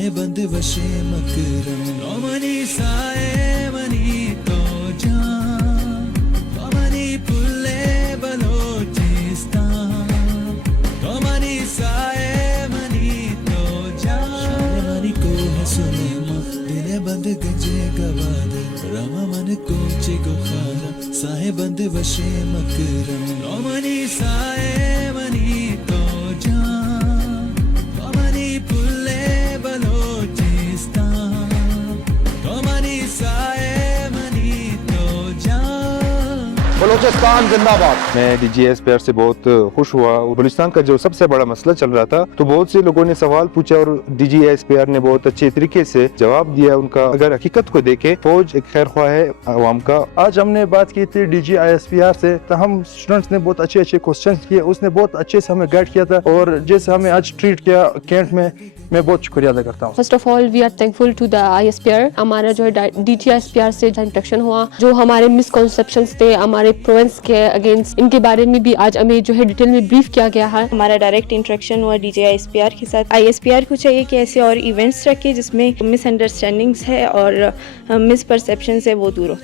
साहेबंद वशे मकरम रोमनी साए मनी तो जान रोमनी पुल्ले बलोचिस्तान रोमनी साए मनी तो जान मनी को है सुनेमा दिले बंद गजे गवादे रामा मन को चिगो खारा साहेबंद वशे मकरम रोमनी साए मनी तो जान रोमनी पुल्ले बलोचिस्तान रोमनी साए मनी तो जान। बलोचिस्तान जिंदाबाद। मैं DGSPR से बहुत खुश हुआ। बलूचिस्तान का जो सबसे बड़ा मसला चल रहा था तो बहुत से लोगों ने सवाल पूछा और DGSPR ने बहुत अच्छे तरीके से जवाब दिया उनका। अगर हकीकत को देखें फौज एक खैरख्वाह है आवाम का। आज हमने बात की थी DGSPR से तो हम स्टूडेंट्स ने बहुत अच्छे क्वेश्चन किए, उसने बहुत अच्छे से हमें गाइड किया था और जैसे हमें आज ट्रीट किया कैंट में, मैं बहुत शुक्रिया अदा करता हूँ। First of all we are thankful to the ISPR। हमारा जो है DGSPR से इंटरेक्शन हुआ, जो हमारे मिसकॉन्सेप्शंस थे हमारे प्रोवेंस के अगेंस्ट, इनके बारे में भी आज हमें जो है डिटेल में ब्रीफ किया गया है। हमारा डायरेक्ट इंटरेक्शन हुआ DGSPR के साथ। ISPR को चाहिए कि ऐसे और इवेंट्स रखे जिसमें मिसअंडरस्टैंडिंग्स है और मिसपरसेप्शंस है वो दूर हो।